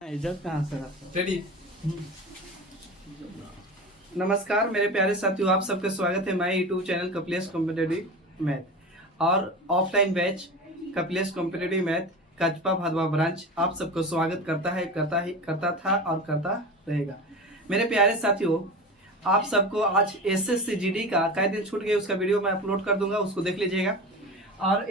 इज्जत कहाँ से रखते हो? रेडी। नमस्कार मेरे प्यारे साथियों, आप सबका स्वागत है my YouTube channel Kapilesh competitive math और offline batch Kapilesh competitive math Kachpa Bhadwa branch आप सबको स्वागत करता था और करता रहेगा। मेरे प्यारे साथियों, आप सबको आज एसएससी जीडी का कई दिन छूट गए, उसका वीडियो मैं अपलोड कर दूंगा, उसको देख लीजिएगा। और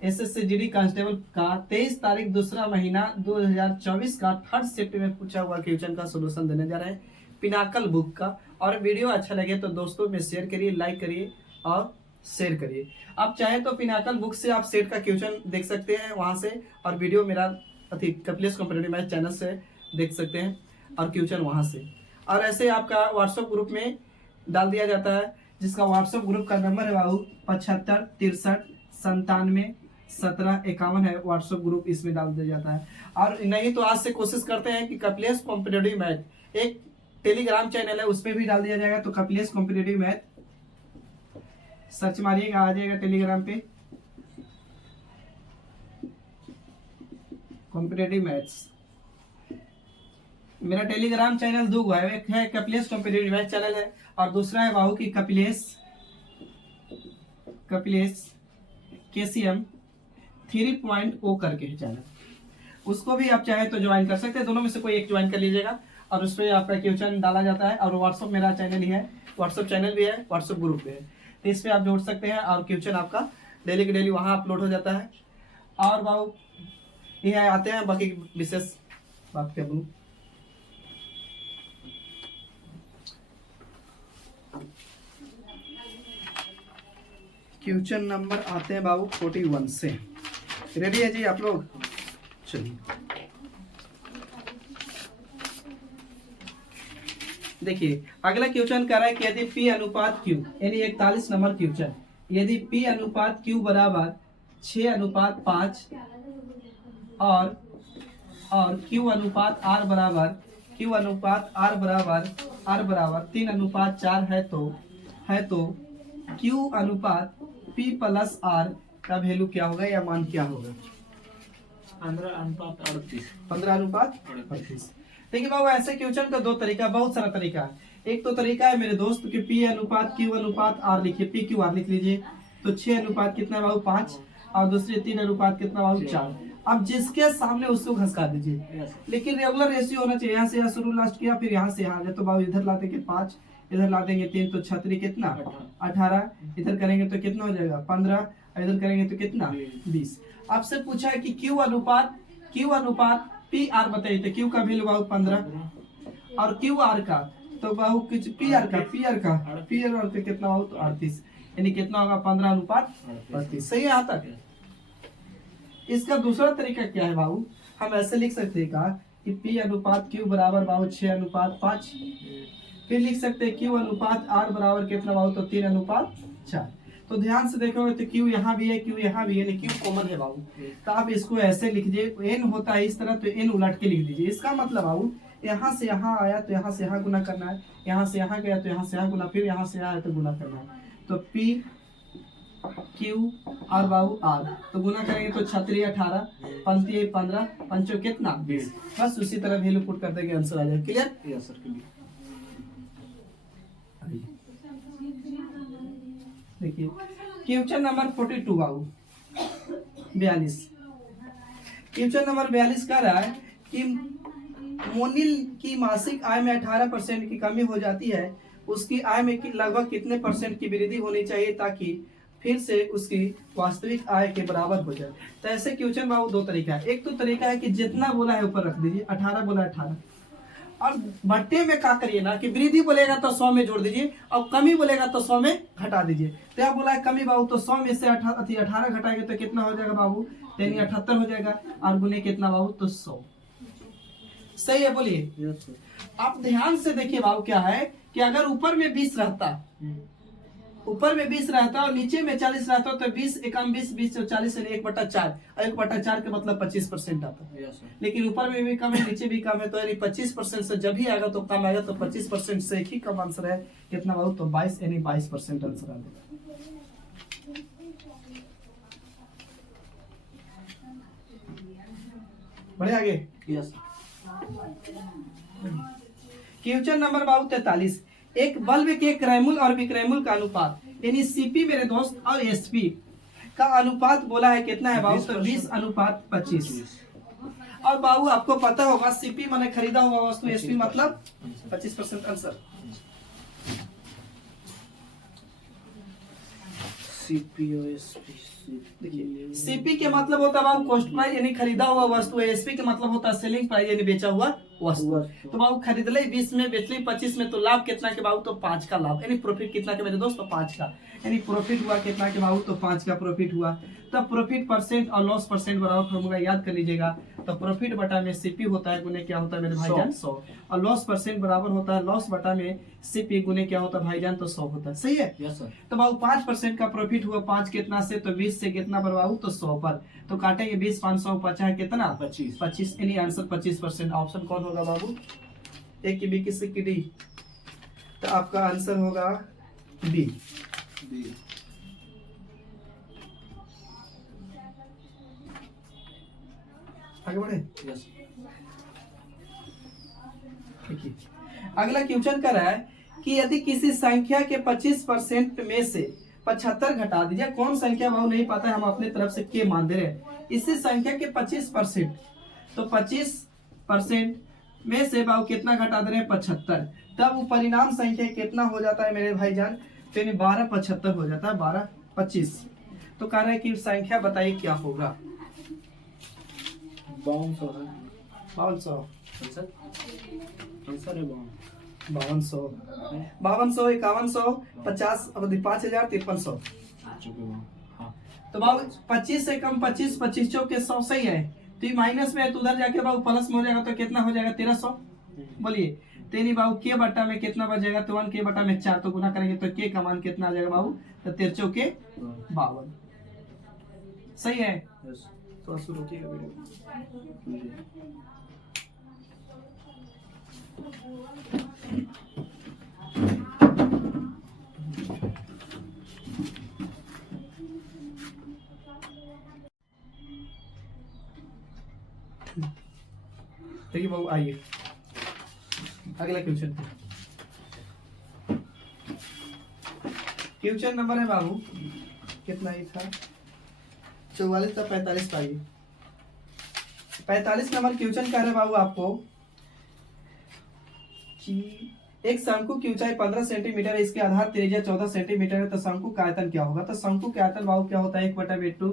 एसएससी जीडी कांस्टेबल का 23 तारीख दूसरा महीना 2024 का थर्ड शिफ्ट में पूछा हुआ क्वेश्चन का सोल्यूशन देने जा रहे हैं पिनाकल बुक का। और वीडियो अच्छा लगे तो दोस्तों में शेयर करिए, लाइक करिए और शेयर करिए। आप चाहे तो पिनाकल बुक से आप सेट का क्वेश्चन देख सकते हैं वहां से, और वीडियो मेरा कपिलेश कॉम्पिटेटिव मैथ चैनल से देख सकते हैं और क्वेश्चन वहां से। और ऐसे आपका व्हाट्सएप ग्रुप में डाल दिया जाता है, जिसका व्हाट्सएप ग्रुप का नंबर है बाबू 75 63 97 51 है। व्हाट्सएप ग्रुप इसमें डाल दिया जाता है। और नहीं तो आज से कोशिश करते हैं कि कपिलेश कॉम्पिटेटिव मैथ एक टेलीग्राम चैनल है, उसमें भी डाल दिया जाएगा। तो कपिलेश कॉम्पिटेटिव मैथ सर्च मारिएगा, आ जाएगा टेलीग्राम पे कॉम्पिटेटिव मैथ्स। मेरा टेलीग्राम चैनल दो है, एक है कपिलेश कॉम्पिटेटिव मैथ चैनल है और दूसरा है बाबू की कपिलेश केसीएम 3.0 करके है चैनल। उसको भी आप चाहे तो ज्वाइन कर सकते हैं, दोनों में से कोई एक ज्वाइन कर लीजिएगा। और उसमें आपका क्वेश्चन डाला जाता है। और व्हाट्सएप मेरा चैनल ही है, व्हाट्सएप चैनल भी है, व्हाट्सएप ग्रुप भी है, तो इस पे आप जोड़ सकते हैं और क्वेश्चन आपका डेली के डेली वहां अपलोड हो जाता है। और बाबू ये आते हैं बाकी विशेष बात क्या बोलूं। क्वेश्चन नंबर आते हैं बाबू 41 से। रेडी है जी आप लोग? चलिए देखिए, अगला क्वेश्चन कह रहा है कि यदि P अनुपात Q यानी 41 नंबर क्वेश्चन, यदि P अनुपात Q बराबर 6:5 और Q अनुपात R बराबर 3:4 है तो Q अनुपात P प्लस R का वैल्यू क्या होगा या मान क्या होगा? 15:38। देखिए बाबू, ऐसे क्वेश्चन का दो तरीका, बहुत सारा तरीका है। एक तो तरीका है मेरे दोस्त कि P अनुपात Q अनुपात R लिखिए, PQR लिख लीजिए। तो 6 अनुपात कितना बाबू 5 और दूसरे 3 अनुपात कितना बाबू 4। अब जिसके सामने उसको घसका दीजिए, लेकिन रेगुलर रेशियो होना चाहिए। यहाँ से यहाँ शुरू लास्ट किया, फिर यहाँ से यहाँ गए, तो बाबू इधर ला देंगे 5, इधर ला देंगे 3, तो 36 कितना 18, इधर करेंगे तो कितना हो जाएगा 15, इधर करेंगे तो कितना 20। आपसे पूछा है कि Q अनुपात PR बताइए, तो Q का वैल्यू बाबू 15 और QR का तो बाबू कुछ PR का कितना बाबू तो 38, यानी कितना होगा 15:38। सही है यहाँ तक? इसका दूसरा तरीका क्या है बाबू, हम ऐसे लिख सकते हैं का कि P अनुपात Q बराबर बाबू 6:5। फिर लिख सकते हैं Q अनुपात R बराबर कितना बाबू तो 3:4। तो ध्यान से देखोगे तो Q यहाँ भी है, Q यहाँ भी है, लेकिन Q कॉमन है बाबू। तो आप इसको ऐसे लिख दीजिए, N होता है इस तरह, तो N उलट के लिख दीजिए। इसका मतलब बाबू यहाँ से यहाँ आया तो यहाँ से यहाँ गुना करना है, यहाँ से यहाँ गया तो यहाँ से यहाँ गुना, फिर यहाँ से यहाँ आया तो गुना करना है। तो P Q और बाबू R तो गुना करेंगे तो 36 18, 15 पंचो कितना 20। बस उसी तरह वैल्यू पुट कर देंगे, आंसर आ जाएगा। क्लियर? Yes sir, clear. देखिए क्वेश्चन नंबर 42 बाबू 42। क्वेश्चन नंबर 42 कह रहा है कि मोनिल की मासिक आय में 18% की कमी हो जाती है, उसकी आय में लगभग कितने % की वृद्धि होनी चाहिए ताकि फिर से उसकी वास्तविक आय के बराबर हो जाए? तो ऐसे क्वेश्चन बाबू दो तरीका है। एक तो तरीका है कि जितना बोला है ऊपर रख दीजिए, 18 बोला 18, और भट्टे में क्या करिए ना कि वृद्धि बोलेगा तो 100 में जोड़ दीजिए और कमी बोलेगा तो 100 में घटा दीजिए। तो यहाँ बोला है कमी बाबू, तो 100 में से 18 घटाएंगे तो कितना हो जाएगा बाबू, यानी 78 हो जाएगा, और गुने कितना बाबू तो 100। सही है? बोलिए। आप ध्यान से देखिए बाबू, क्या है कि अगर ऊपर में 20 रहता, ऊपर में 20 रहता और नीचे में 40 रहता, तो 20 एकम 20, 20 और 40 यानी 1/4, और 1/4 का मतलब 25% आता है। लेकिन ऊपर में भी कम है, नीचे भी कम है, तो यानी 25% से जब भी आएगा तो कम आएगा, तो 25% से एक ही कम आंसर है कितना बाबू तो 22, यानी 22% आंसर आएगा। बढ़े आगे। यस। क्वेश्चन नंबर बाबू 43, एक बल्ब के क्रैमुल और विक्रैमुल का अनुपात यानी सीपी मेरे दोस्त और एसपी का अनुपात बोला है कितना है बाबू, तो 20:25। और बाबू आपको पता होगा सीपी मैंने खरीदा हुआ वस्तु, एसपी मतलब 25% आंसर। देखिए सीपी के मतलब होता है बाबू कॉस्ट प्राइस यानी खरीदा हुआ वस्तु, एसपी के मतलब होता है सेलिंग प्राइस यानी बेचा हुआ वस्तु। तो बाबू खरीद ले 20 में, बेच ली 25 में, तो लाभ कितना के बाबू, तो 5 का लाभ, यानी प्रॉफिट कितना के मेरे दोस्त, तो 5 का, यानी प्रॉफिट हुआ कितना के बाबू, तो 5 का प्रॉफिट हुआ। तब प्रॉफिट परसेंट और लॉस परसेंट बराबर फॉर्मूला याद कर लीजिएगा। तो प्रॉफिट बटा में सीपी होता है गुने क्या होता है मेरे भाईजान 100, और लॉस परसेंट बराबर होता है लॉस बटा में सीपी गुने क्या होता है भाईजान, तो 100 होता है। सही है। Yes sir. तो बाबू 5% का प्रॉफिट हुआ, 5 कितना से, तो 20 से कितना पर बाबू, तो 100 पर, तो काटेंगे 20 500 50 कितना 25, यानी आंसर 25%। ऑप्शन कौन होगा बाबू, ए की बी किसी की डी, तो आपका आंसर होगा बी। आगे बढ़े। यस। देखिए अगला क्वेश्चन कर रहा है कि यदि किसी संख्या के 25% में से 75 घटा दीजिए, कौन संख्या बाबू नहीं पता है, हम अपने तरफ से के मान दे रहे हैं। इसी संख्या के 25%, तो 25% में से बाबू कितना घटा दे रहे हैं 75, तब वो परिणाम संख्या कितना हो जाता है मेरे भाईजान, तो 1275 हो जाता है, 1225। तो कह रहा है कि संख्या बताइए क्या होगा। 5200 5200 आंसर है 5200 5100 50 5000 5300। हाँ। तो बाबू 25 से कम 25 25 चौक के 100 सही है, तो ये माइनस में है, तो उधर जाके बाबू प्लस में हो जाएगा, तो कितना हो जाएगा 1300। बोलिए तेनी बाबू के बटा में कितना बचेगा, तो 1 के बटा में 4, तो गुना करेंगे तो के का मान कितना आ जाएगा बाबू, तो 13 के 52। सही है। तो शुरू कीजिएगा वीडियो। देखिए बाबू आइए अगला क्वेश्चन। क्वेश्चन नंबर है बाबू कितना ही था, 44 था 45 का। 45 नंबर क्वेश्चन कह रहे बाबू आपको कि एक शंकु की ऊंचाई 15 सेंटीमीटर है, इसके आधार त्रिज्या 14 सेंटीमीटर है, तो शंकु का आयतन क्या होगा। तो शंकु के आयतन बाबू क्या होता है 1/2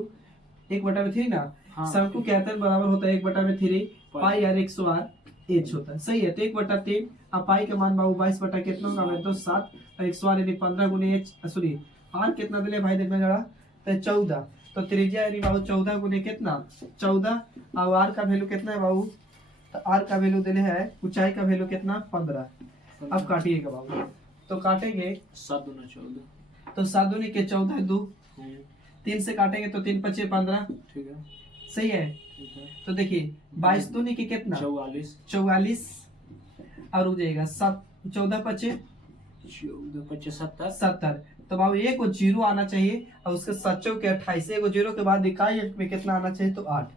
1/3 ना। हाँ। शंकु के आयतन बराबर होता है 1/3 पाई आर 100 आर एच होता है। सही है। तो 1/3 अब पाई का मान बाबू 22 बटा कितना होगा मेरे दोस्त 7, और 100 आर यानी 15 गुने एच, सॉरी आर कितना दिले भाई देखना जरा, तो 14, तो त्रिज्या यानी बाबू 14 गुने कितना 14, और आर का वैल्यू कितना है बाबू, तो आर का वैल्यू दिले है, ऊंचाई का वैल्यू कितना 15। अब काटिएगा बाबू, तो काटेंगे 7 दूना 14, तो 7 दूनी के 14 2, 3 से काटेंगे तो 3 5 15। ठीक है। सही है। तो देखिए 22 दूनी के कितना 44, और हो जाएगा 7 14 5 70। तो बाबू एक वो जीरो आना चाहिए, और उसके 7 के 28, एक जीरो के बाद इकाई अंक में कितना आना चाहिए, तो 8।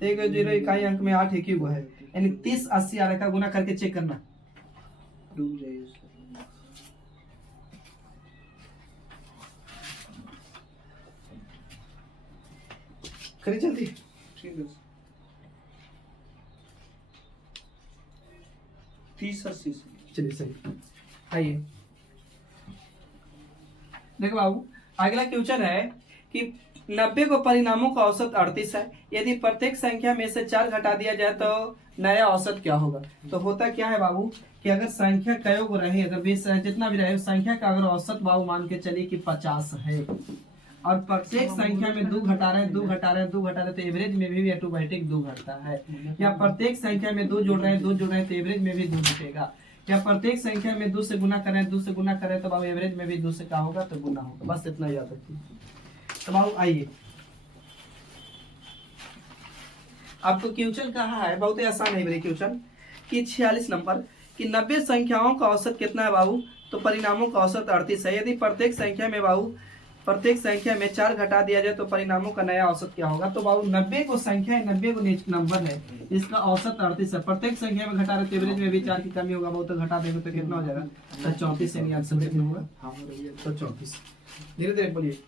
तो एक जीरो इकाई अंक में 8 एक ही वो है, यानी 30 80 आ रहा का गुना करके चेक करना। करिए जल्दी। ठीक है। 30 80। चलिए सही। आइए देखो बाबू अगला क्वेश्चन है कि 90 को परिणामों का औसत 38 है, यदि प्रत्येक संख्या में से 4 घटा दिया जाए तो नया औसत क्या होगा। तो होता क्या है बाबू कि अगर संख्या कई को रहे, अगर 20 जितना भी रहे संख्या का अगर औसत बाबू मान के चलिए कि 50 है, और प्रत्येक संख्या में 2 घटा रहे हैं 2 घटा रहे हैं 2 घटा रहे हैं, तो एवरेज में भी ऑटोमेटिक 2 घटता है। या प्रत्येक संख्या में 2 जोड़ रहे हैं 2 जोड़ रहे हैं, तो एवरेज में भी 2 जुटेगा। या प्रत्येक संख्या में 2 से गुना करें 2 से गुना करें, तो बाबू एवरेज में भी 2 से क्या होगा, तो गुना होगा। बस इतना याद रखिए। तो बाबू आइए आपको क्वेश्चन कहा है, बहुत ही आसान है मेरे क्वेश्चन कि 46 नंबर कि 90 संख्याओं का औसत कितना है बाबू, तो परिणामों का औसत 38 है। यदि प्रत्येक संख्या में बाबू प्रत्येक संख्या में 4 घटा दिया जाए तो परिणामों का नया औसत क्या होगा। तो बाबू 90 को संख्या है, 90 को नंबर है, इसका औसत 38 है। प्रत्येक संख्या में घटा रहे तो एवरेज में भी 4 की कमी होगा, बहुत तो घटा देंगे तो कितना हो जाएगा, तो 34 यानी आंसर कितना होगा, हाँ हो रही है। तो 34। धीरे धीरे बोलिए।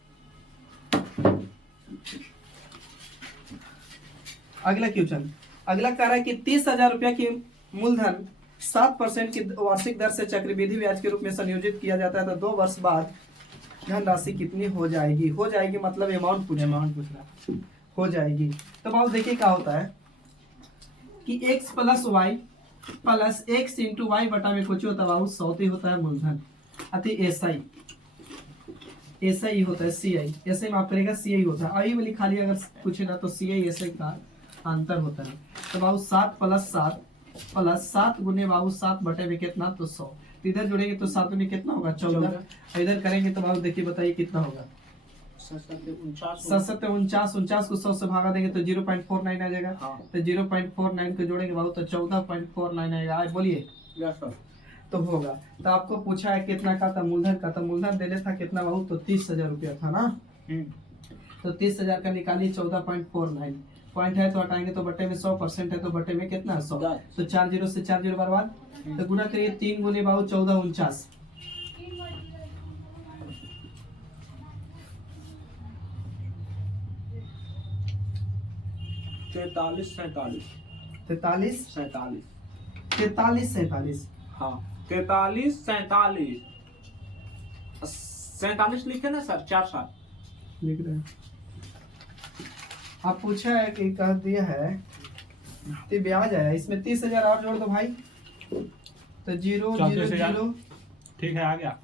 अगला क्वेश्चन, अगला कह रहा है कि 30,000 रुपया की मूलधन 7% की वार्षिक दर से चक्रवृद्धि ब्याज के रूप में संयोजित किया जाता है, तो 2 वर्ष बाद धनराशि कितनी हो जाएगी। हो जाएगी मतलब अमाउंट पूछ रहा हो जाएगी। तो बाबू देखिए क्या होता है कि x plus y plus x into y बटा में कुछ होता है बाबू 100 होता है मूलधन, अति एसआई होता है, सीआई एसआई माफ करेगा, सीआई होता है। आई वाली खाली अगर पूछे ना तो सीआई एसआई का अंतर होता है। तो बाबू 7 प्लस 7 गुने बाबू 7 बटे में कितना, तो 100। इधर जोड़ेंगे तो 7 में कितना होगा, 14। इधर करेंगे तो बाबू देखिए बताइए कितना होगा, 7 49 को 100 से भागा देंगे तो 0.49 आ जाएगा। हाँ। तो 0.49 को जोड़ेंगे बाबू तो 14.49 आएगा। आज बोलिए तो होगा। तो आपको पूछा है कितना का था, मूलधन का। तो मूलधन देने था कितना बाबू, तो 30,000 रुपया था ना। तो 30,000 का निकालिए 14.49 पॉइंट है तो हटाएंगे तो बटे में 100% है तो बटे में कितना 100। तो 4 जीरो से 4 जीरो बर्बाद, तो गुना करिए 3 गुने बाबू 14 49। 43 47 43 47 43 47। हाँ 43 47 47 लिखे ना सर, 4 7 लिख रहे हैं। आप पूछा है कि कह दिया है तो ब्याज है, इसमें 30,000 और जोड़ दो भाई, तो 0 0 0 ठीक है, आ गया,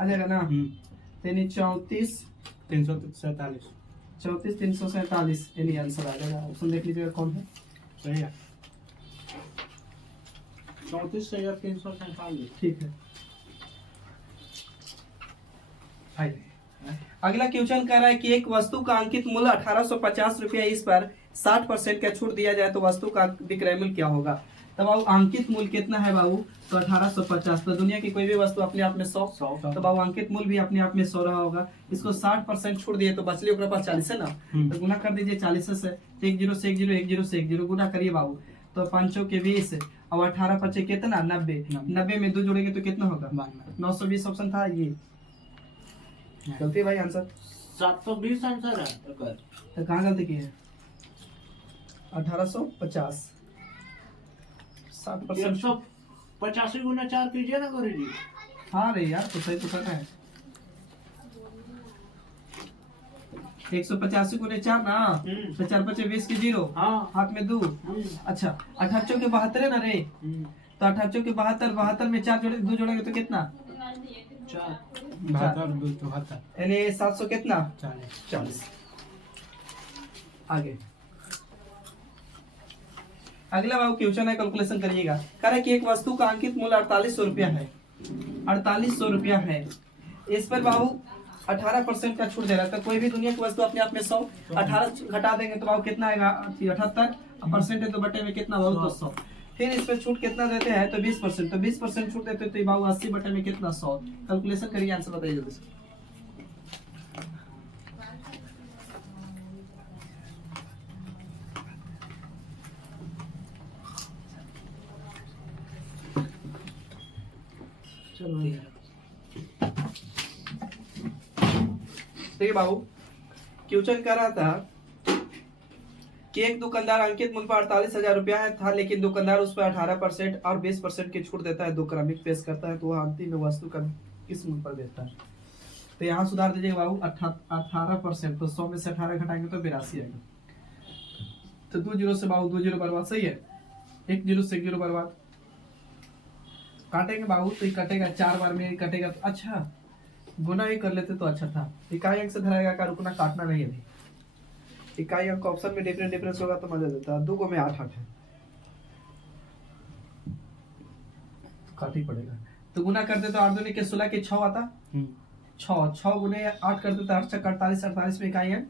आ जाएगा ना। यानी 34 347 34 347 यानी आंसर आ जाएगा। ऑप्शन देख लीजिएगा कौन है, सही है, 34,347। ठीक है। आइए अगला क्वेश्चन कह रहा है कि एक वस्तु का अंकित मूल्य 1850 रुपया, इस पर 60% का छूट दिया जाए तो वस्तु का विक्रय मूल्य क्या होगा। तो बाबू अंकित मूल्य कितना है बाबू, तो 1850। तो दुनिया की कोई भी वस्तु अपने आप में 100, तो बाबू अंकित मूल्य भी अपने आप में 100 रहा होगा। इसको 60% छूट दिए तो बचली ओकरे पास 40 है ना, तो गुना कर दीजिए 40 से, 1 0 से 1 0 1 0 से 1 0 गुना करिए बाबू, तो 5 के 20 और 18 पचे कितना 90। 90 में 2 जोड़ेंगे तो कितना होगा 920। ऑप्शन था ये, गलती है भाई आंसर 720 आंसर है। तो कहाँ गलती की है, 1850 60%। 185 गुना 4 कीजिए ना गुरु जी। हाँ रे यार तो सही तो कर रहे हैं, 185 गुने 4 ना, तो 4 5 20 की 0, हाँ। हाथ में 2। अच्छा 88 के 72 है ना रे, तो 88 के 72 72 में 4 जोड़े 2 जोड़ेंगे तो कितना 4 यानी 700 कितना 40। 40। आगे अगला बाबू क्वेश्चन है, कैलकुलेशन करिएगा। कह रहा है कि एक वस्तु का अंकित मूल्य 4800 रुपया है, 4800 रुपया है, इस पर बाबू 18% का छूट दे रहा है। तो कोई भी दुनिया की वस्तु अपने आप में 100, 18 घटा देंगे तो बाबू कितना आएगा 78% है तो बटे में कितना बाबू तो 100। फिर इस पर छूट कितना देते हैं तो 20%, तो 20% छूट देते हैं तो बाबू 80 बटे में कितना 100। कैलकुलेशन करिए, आंसर बताइए जल्दी से। चलो देखिए बाबू क्वेश्चन कर रहा था कि एक दुकानदार अंकित मूल्य पर 48,000 रुपया है था, लेकिन दुकानदार उस पर 18% और 20% की छूट देता है, 2 क्रमिक पेश करता है, तो वह अंतिम वस्तु का किस मूल्य पर बेचता है। तो यहाँ सुधार दीजिएगा बाबू 18%, तो 100 में से 18 घटाएंगे तो 82 आएगा। तो 2 0 से बाबू 2 0 बर्बाद, सही है, 1 0 से 1 0 बर्बाद, काटेंगे बाबू तो ये कटेगा 4 बार में कटेगा। तो अच्छा गुना ही कर लेते तो अच्छा था, इकाई अंक से धराएगा का रुकना काटना नहीं है। इकाई अंक ऑप्शन में डिफरेंस होगा तो मजा देता है। 2 को में 8 8 है तो काट ही पड़ेगा। तो गुना करते तो 8 दूनी के 16 के 6 आता, 6 गुने 8 करते तो 8 से 48, 48 में इकाई अंक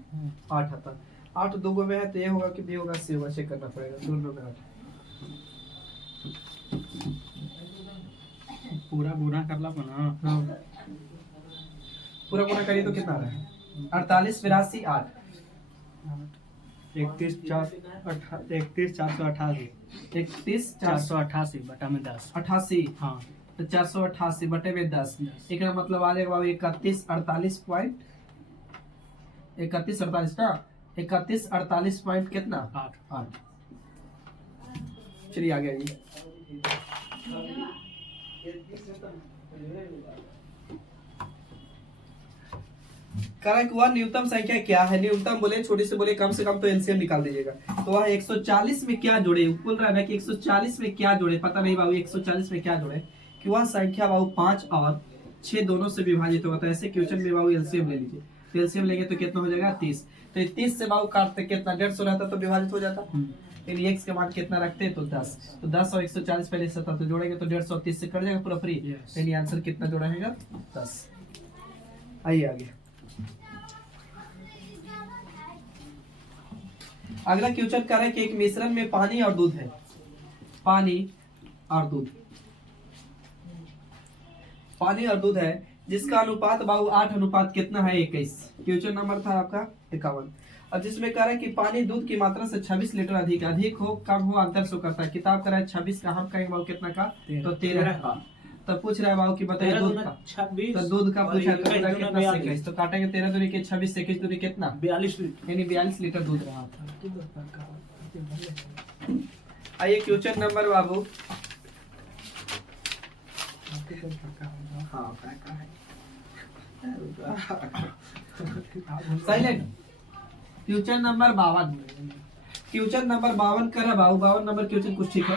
8 आता। 8 2 गो में है तो ये होगा कि बी होगा सी होगा, चेक करना पड़ेगा। दोनों में 8 पूरा गुना करला बना। पूरा गुना करिए तो कितना आ रहा है 48 82 8 31,488 31 बटा में 10। 88 हाँ तो 488 बटे में 10 एक मतलब आ जाएगा बाबू 31 48 पॉइंट 31 48 ना 31 48 पॉइंट कितना 8 चलिए आ गया जी। कारक वह न्यूनतम संख्या क्या है, न्यूनतम बोले छोटी से बोले कम से कम तो एलसीएम निकाल दीजिएगा। तो वह 140 में क्या जोड़े, बोल रहा है ना कि 140 में क्या जोड़े, पता नहीं बाबू 140 में क्या जोड़े कि वह संख्या बाबू 5 और 6 दोनों से विभाजित होगा। तो ऐसे क्वेश्चन में बाबू एलसीएम ले लीजिए। तो एलसीएम लेंगे तो कितना हो जाएगा 30। तो 30 से बाबू काटते कितना 150 रहता तो विभाजित हो जाता। लेकिन x के मान कितना रखते हैं तो 10। तो 10 और 140 पहले से था तो जोड़ेंगे तो 150 30 से कट जाएगा पूरा फ्री। यानी आंसर कितना जोड़ा रहेगा 10। आइए आगे। अगला क्वेश्चन कर रहा है कि एक मिश्रण में पानी और दूध है, पानी और दूध, पानी और दूध है जिसका अनुपात बाबू 8 अनुपात कितना है 21। क्वेश्चन नंबर था आपका 51। और जिसमें कह रहा है कि पानी दूध की मात्रा से 26 लीटर अधिक हो कम हो अंतर शो करता है। किताब कह रहा है 26 का, हम कहेंगे बाबू कितना का तो 13 का। तो पूछ रहा है बाबू की बताइए दूध का, 26 तो दूध का पूछा तो बोला कितना 21। तो काटेंगे 13 दूनी के 26 21 दूनी कितना 42 लीटर। यानी 42 लीटर दूध रहा था। आइए क्वेश्चन नंबर बाबू silent. Question number 52, question number 52 कर बाबू 52 नंबर क्वेश्चन कुछ ठीक है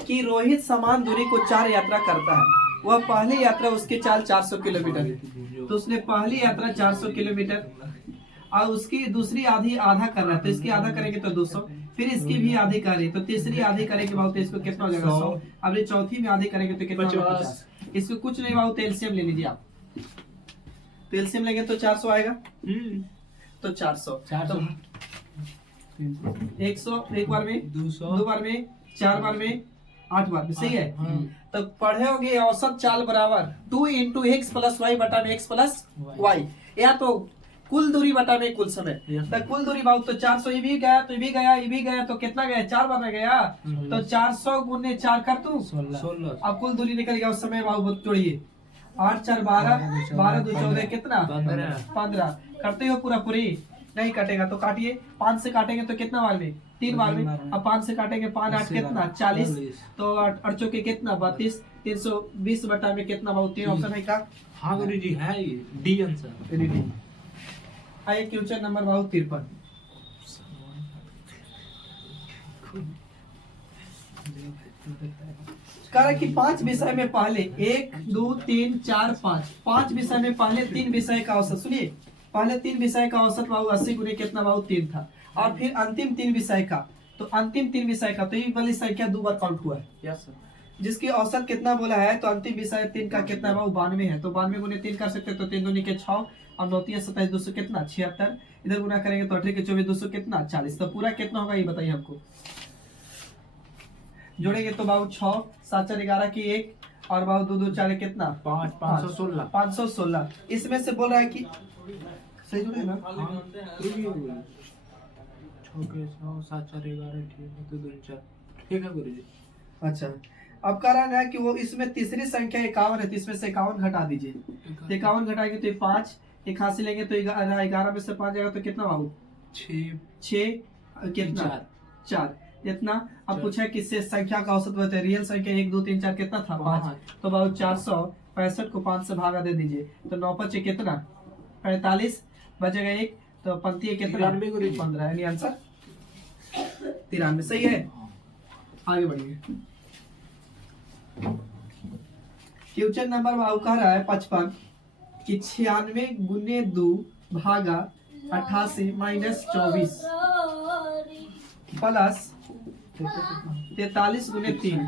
कि रोहित समान दूरी को 4 यात्रा करता है। वह पहली यात्रा उसके चाल 400 किलोमीटर है। तो उसने पहली यात्रा 400 किलोमीटर और उसकी दूसरी आधी आधा कर रहा है। तो इसकी आधा करेंगे तो 200, फिर इसकी भी आधी करें तो तीसरी आधी करेंगे बाबू तो इसको कितना हो जाएगा 100। अब ये चौथी में आधी करेंगे तो कितना होगा 50। इसको कुछ नहीं बाबू तो एलसीएम ले लीजिए आप। तो एलसीएम लेंगे तो 400 आएगा। तो 400 तो 100 एक बार में 200 दो बार में 4 बार में 8 बार में, सही है। तो पढ़े होंगे औसत चाल बराबर 2 × x + y बटा में x + y, या तो कुल दूरी बटा में कुल समय। तो कुल दूरी बाबू तो 400 ये भी गया तो ये भी गया ये भी गया तो कितना गया 4 बार में गया। तो 400 × 4 कर तू 16। अब कुल दूरी निकल गया उस समय बाबू जोड़िए 8 4 12 12 2 14 कितना 15 करते हो पूरा पूरी नहीं कटेगा तो काटिए। 5 से काटेंगे तो कितना बार में 3 बार में। अब 5 से काटेंगे 5 8 कितना 40 तो 8 चौके कितना 32 320 बटा में कितना बाबू 3 ऑप्शन है का। हाँ गुरु जी है डी आंसर। आइए क्वेश्चन नंबर बाबू 53। कारण कि 5 विषय में पहले 1 2 3 4 5 विषय में पहले 3 विषय का औसत, सुनिए पहले 3 विषय का औसत बाबू 80 गुने कितना बाबू 3 था। और फिर अंतिम 3 विषय का, तो अंतिम 3 विषय का तो ये वाली संख्या 2 बार काउंट हुआ है। Yes sir. जिसकी औसत कितना बोला है तो अंतिम विषय 3 का कितना बाबू 92 है। तो 92 गुने 3 कर सकते तो 3 दूनी के 6 और 9 3 27 200 कितना 76। इधर गुना करेंगे तो 18 के 24 200 कितना 40। तो पूरा कितना होगा ये बताइए हमको। जोड़ेंगे तो बाबू 6 7 4 11 की 1 और बाबू 2 2 4 कितना 5 516 516। इसमें से बोल रहा है कि सही जोड़े ना 6 के 6 7 4 11 ठीक है तो 2 4 ठीक है गुरुजी। अच्छा अब कह रहा है कि वो इसमें तीसरी संख्या 51 है तो इसमें से 51 घटा दीजिए। तो 51 घटाएंगे तो 5 81 लेंगे तो 11 में से 5 जाएगा तो कितना बाबू 6 कितना 4 इतना। अब पूछा किससे संख्या का औसत बताइए। रियल संख्या 1 2 3 4 कितना था 5। तो बाबू 465 को 5 से भागा दे दीजिए तो 9 5 कितना 45 बचेगा 1 तो पंक्ति कितना 15 यानी आंसर 93 सही है। आगे बढ़िए। क्वेश्चन नंबर बाबू कह रहा है 55 कि 96 गुने 2 भागा 88 माइनस 24 प्लस 43 गुने 3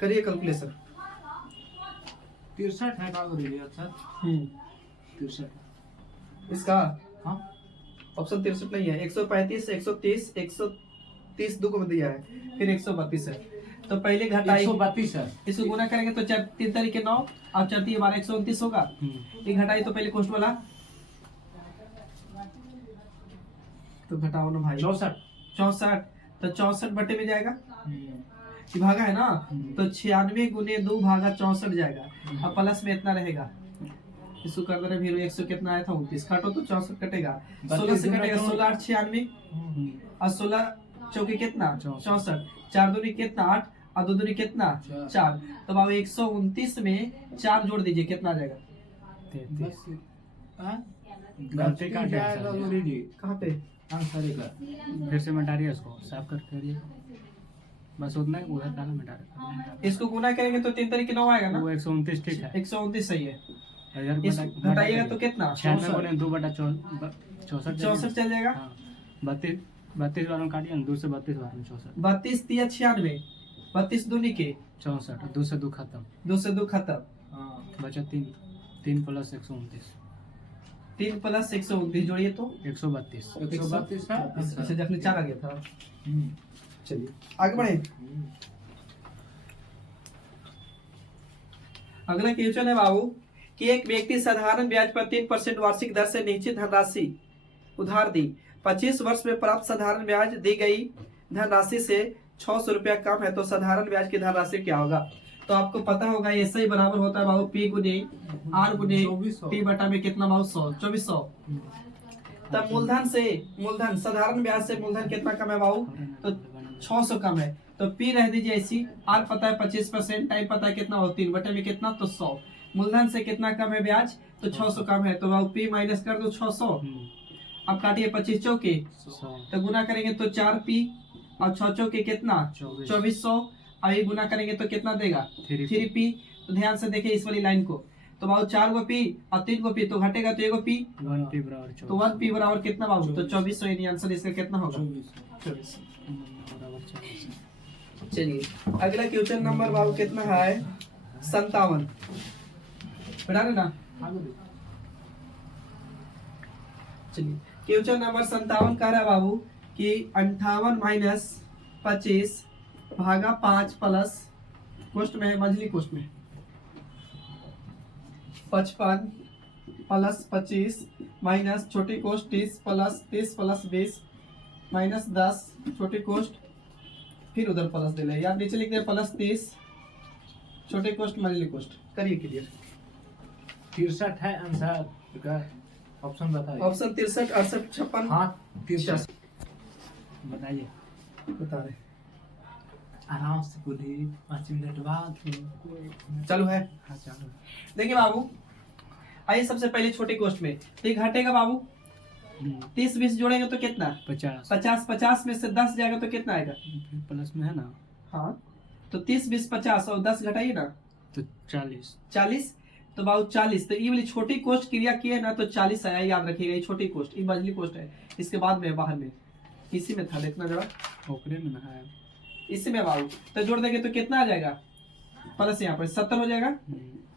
करिए कैलकुलेशन। 63 है का गुरुजी आंसर 63 इसका हाँ ऑप्शन 63 नहीं है। 135 130 130 दो को दिया है फिर 132 है। तो पहले घटाई 132 है। इसको गुना करेंगे तो 3 तरीके 9 और 4 12 129 होगा। ये घटाई तो पहले कोष्ट वाला तो घटाओ ना भाई, 64। 64, तो 64 बटे में जाएगा, ये भागा है ना, तो 96 गुने 2 भागा 64 जाएगा। अब प्लस में इतना रहेगा, इसको कर दे रहे भीरू, 100 कितना आया था 29, काटो तो 64 कटेगा, 16 से कटेगा, 16 8 96 और 16 चौके कितना 64, 4 दूनी कितना 8 और 2 दूनी कितना 4, तो बाबू 129 में 4 जोड़ दीजिए, कितना आ जाएगा? 33। हाँ? गलती का जाएगा गुरुजी, कहाँ पे? आंसर का। फिर से मिटाइए उसको, साफ करके करिए, बस उतना ही उधर डाला मिटा रहे। इसको गुना करेंगे तो 3 तरीके 9 आएगा ना, वो 129 ठीक है। 129 सही है। इधर इसको घटाइएगा तो कितना? 96 गुने 2 बटा 64 64 चल जाएगा। 32 बार में काटिए ना, 2 से 32 बार में 64, 32 3 96, 32 दूनी के 64, 2 से 2 खत्म, 2 से 2 खत्म, हाँ। बचा 3 प्लस 129, 3 प्लस 129 जोड़िए तो 132। 132 है इससे आंसर। जखनी 4 आ गया था। हम्म। चलिए आगे बढ़े। अगला क्वेश्चन है बाबू कि एक व्यक्ति साधारण ब्याज पर 3% वार्षिक दर से निश्चित धनराशि उधार दी, 25 वर्ष में प्राप्त साधारण ब्याज दी गई धनराशि से 600 रुपया कम है, तो साधारण ब्याज की धनराशि क्या होगा? तो आपको पता होगा ऐसे ही बराबर होता है बाबू पी गुने आर गुने 2400। टी बटा में कितना बाबू 100, 2400। तब मूलधन साधारण ब्याज से मूलधन कितना कम है बाबू? तो 600 कम है, तो पी रह दीजिए ऐसी, आर पता है 25%, टाइम पता है कितना हो 3 बटे में कितना, तो 100। मूलधन से कितना कम है ब्याज? तो 600 कम है, तो बाबू पी माइनस कर दो 600। अब काटिए 25 चौके, 100, तो गुना करेंगे तो 4 पी और 6 चौके कितना 2400, और ये गुना करेंगे तो कितना देगा 3 पी। तो ध्यान से देखिए इस वाली लाइन को, तो बाबू 4 गो पी और 3 गो पी, तो घटेगा तो 1 गो पी, 1 पी बराबर तो 1 पी बराबर कितना बाबू? तो 2400, यानी आंसर इसका कितना होगा? 2400। बराबर 24। चलिए अगला क्वेश्चन नंबर बाबू कितना है? 57। बता रहे ना? चलिए क्वेश्चन नंबर 57 कह रहा है बाबू कि 58 माइनस 25 भागा 5 प्लस कोष्ट में है, मंझली कोष्ट में 55 प्लस 25 माइनस छोटी कोष्ट 30 प्लस 20 माइनस 10 छोटी कोष्ट, फिर उधर प्लस दे ले यार, नीचे लिख दे प्लस 30 छोटे कोष्ट मंझली कोष्ट। करिए क्लियर। 63 है आंसर का, ऑप्शन बताइए। ऑप्शन 63 68 56 हाँ 63। बताइए। बता रहे आराम से बोलिए, 5 मिनट बाद चालू है। हाँ चलो। देखिए बाबू, आइए सबसे पहले छोटे कोष्ट में, तो ये घटेगा बाबू 30 20 जोड़ेंगे तो कितना? 50 50 में से 10 जाएगा तो कितना आएगा? प्लस में है ना, हाँ तो 30 20 50 और 10 घटाइए ना, तो 40। 40, तो बाबू 40, तो ये वाली छोटी कोष्ट क्रिया की है ना, तो 40 आया, याद रखिएगा। ये छोटी कोष्ट, ये मंझली कोष्ट है, इसके बाद में बाहर में इसी में था, देखना जरा ओकरे में ना है। इसी में बाबू, तो जोड़ देंगे तो कितना आ जाएगा? प्लस यहाँ पर 70 हो जाएगा,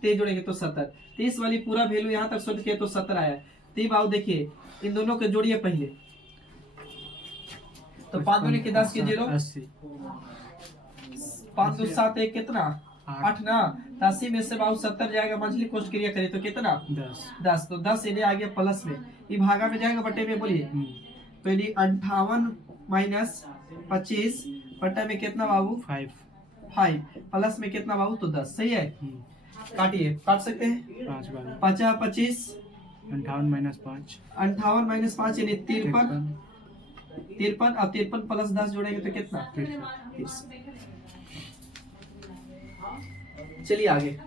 3 जोड़ेंगे तो 70, 30 वाली पूरा वैल्यू यहाँ तक सोच के तो 70 आया। तो बाबू देखिए इन दोनों के जोड़िए पहले, तो 5 दूनी के 10 के 0, 80, 5 2 7 1 कितना 8 ना, 80 में से बाबू 70 जाएगा, मंझली कोष्ट क्रिया करिए तो कितना 10, तो 10 इन्हें आ गया प्लस में, ये भागा में जाएगा बटे में, बोलिए तो ये 58 माइनस 25 बटा में कितना बाबू 5 प्लस में कितना बाबू? तो 10। सही है, काटिए, काट सकते हैं। 5 बार 5 25 58 माइनस 5 58 माइनस 5 यानी 53 और 53 प्लस 10 जोड़ेंगे तो कितना? 30। चलिए आगे।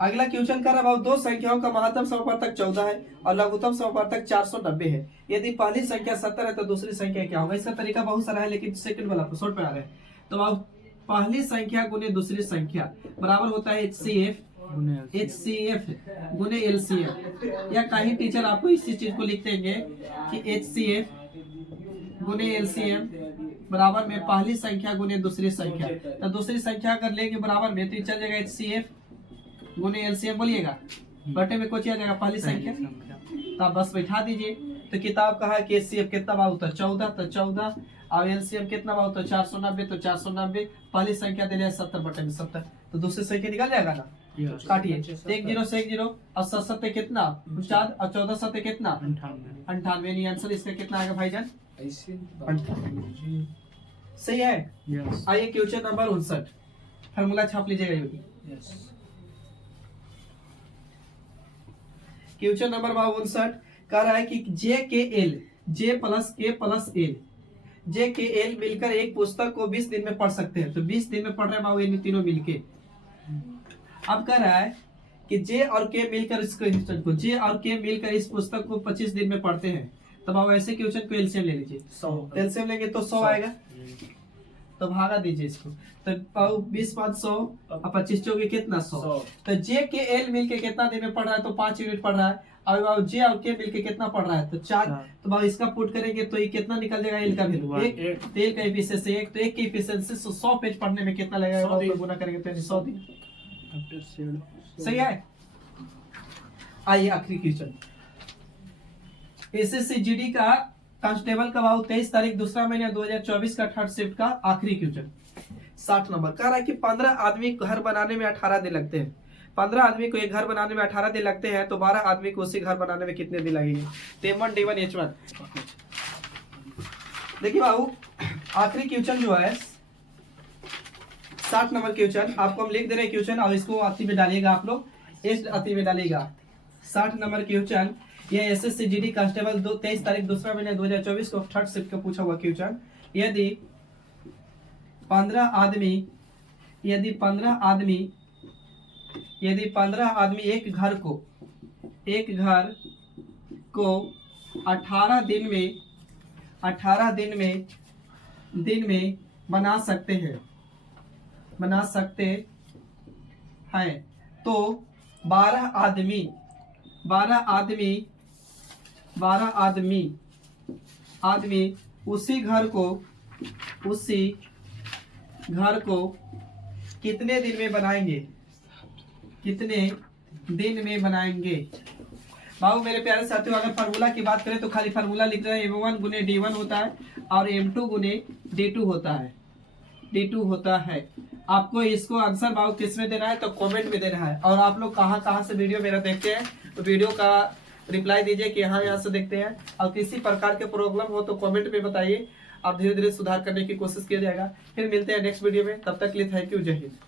अगला क्वेश्चन कर रहा है, दो संख्याओं का महत्तम समवर्तक 14 है और लघुत्तम समवर्तक 490 है। यदि पहली संख्या 70 है तो दूसरी संख्या क्या होगा? इसका तरीका बहुत सारा है, लेकिन सेकंड वाला शॉर्ट में आ रहा है। तो अब पहली संख्या गुने दूसरी संख्या बराबर होता है HCF गुने LCM, या कहीं टीचर आपको इसी चीज को लिख देंगे कि HCF गुने LCM बराबर में पहली संख्या गुने दूसरी संख्या। तो दूसरी संख्या अगर लेंगे बराबर में, तो चल जाएगा HCF गुने LCM, बोलिएगा बटे में कुछ आ जाएगा पहली संख्या, तो आप बस बैठा दीजिए। तो किताब कहा है कि HCF कितना बाबू? तो 14, तो 14 और LCM कितना बाबू? तो 490, तो 490, पहली संख्या दे 70 बटे में 70, तो दूसरी संख्या निकल जाएगा ना। Yes. काटिए, 1 0 से 1 0 और 7 7 कितना 49 और 14 7 कितना 98 98, यानी आंसर इसका कितना आएगा भाईजान? ऐसे बात कीजिए। सही है। यस आइए क्वेश्चन नंबर 59, फार्मूला छाप लीजिएगा ये भी। यस क्वेश्चन नंबर 59 कह रहा है कि जे के एल, जे प्लस के प्लस एल, जे के एल मिलकर एक पुस्तक को 20 दिन में पढ़ सकते हैं। तो 20 दिन में पढ़ रहे हैं बाबू इन तीनों मिलके। अब कह रहा है कि जे और के मिलकर इसको इंस्टेंट को, जे और के मिलकर इस पुस्तक को 25 दिन में पढ़ते हैं। तब आप ऐसे क्वेश्चन को एलसीएम ले लीजिए। 100 एलसीएम लेंगे तो 100 आएगा, तो भागा दीजिए इसको। तो 20 5 100 और 25 चौके कितना 100। तो जे के एल मिलके कितना दिन में पढ़ रहा है? तो 5 यूनिट पढ़ रहा है। और बाबू जे और के मिलके कितना पढ़ रहा है? तो 4। तो बाबू इसका पुट करेंगे तो ये कितना निकल जाएगा? एल का वैल्यू 1। एल का एफिशिएंसी 1, तो 1 की एफिशिएंसी 100 पेज पढ़ने में कितना लगेगा? 100 दिन। तो गुना करेंगे तो 100 दिन। आफ्टर सेड सही है। आइए आखिरी क्वेश्चन, एसएससी जीडी का कांस्टेबल का बाबू 23 तारीख दूसरा महीना 2024 का थर्ड शिफ्ट का आखिरी क्वेश्चन 60 नंबर। कह रहा है कि 15 आदमी घर बनाने में 18 दिन लगते हैं। 15 आदमी को एक घर बनाने में 18 दिन लगते हैं, तो 12 आदमी को उसी घर बनाने में कितने दिन लगेंगे? M1 D1 H1। देखिए बाबू आखिरी क्वेश्चन जो है 60 नंबर क्वेश्चन, आपको हम लिख दे रहे हैं क्वेश्चन और इसको अति में डालिएगा आप लोग, इस अति में डालिएगा। 60 नंबर क्वेश्चन, यह एसएससी जीडी कांस्टेबल 23 तारीख दूसरा महीना 2024 को थर्ड शिफ्ट का पूछा हुआ क्वेश्चन। यदि 15 आदमी एक घर को 18 दिन में बना सकते हैं, तो 12 आदमी उसी घर को कितने दिन में बनाएंगे? बाबू मेरे प्यारे साथियों, अगर फार्मूला की बात करें तो खाली फार्मूला लिख रहे हैं। M1 गुने D1 होता है और M2 गुने D2 होता है। आपको इसको आंसर बाबू किस में देना है? तो कमेंट में देना है। और आप लोग कहाँ से वीडियो मेरा देखते हैं तो वीडियो का रिप्लाई दीजिए कि यहाँ से देखते हैं। और किसी प्रकार के प्रॉब्लम हो तो कमेंट में बताइए, और धीरे धीरे सुधार करने की कोशिश किया जाएगा। फिर मिलते हैं नेक्स्ट वीडियो में, तब तक के लिए थैंक यू, जय हिंद।